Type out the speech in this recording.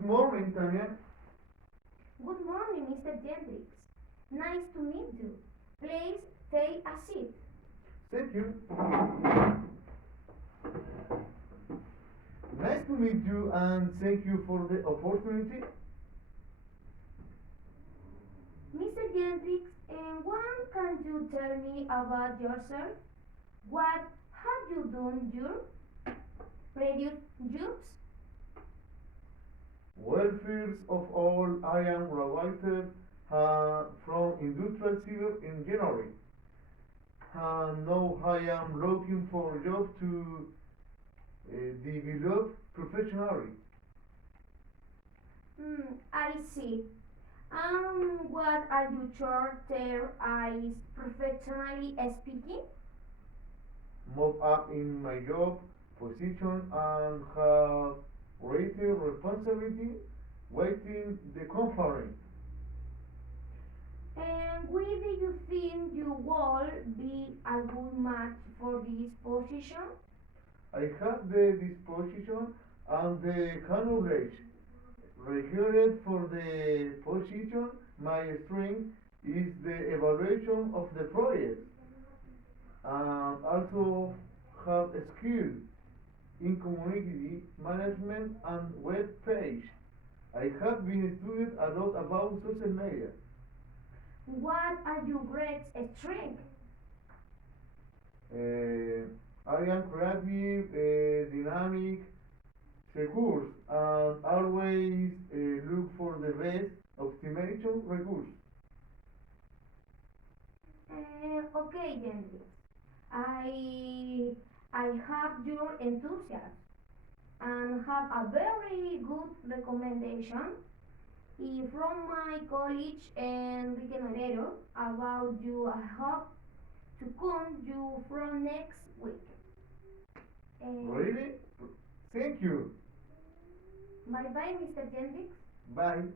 Good morning, Tanya. Good morning, Mr. Gendrix. Nice to meet you. Please take a seat. Thank you. Nice to meet you and thank you for the opportunity. Mr. Gendrix, what can you tell me about yourself? What have you done your previous jobs? Well, first of all, I am graduated from industrial civil engineering. Now I am looking for a job to develop professionally. I see. What are you short there as professionally speaking? Move up in my job position and have greater responsibility waiting the conference. And where do you think you will be a good match for this position? I have the disposition and the knowledge required for the position. My strength is the evaluation of the project and also have skills in community management and web page. I have been studied a lot about social media. What are your great strengths? I am creative, dynamic, secure, and always look for the best optimization recurse. Okay, Jenny. I I have your enthusiasm and have a very good recommendation from my college Enrique Norero about you. I hope to come you from next week. Uh, Really? Thank you. bye bye, Mr. Gendrix. Bye.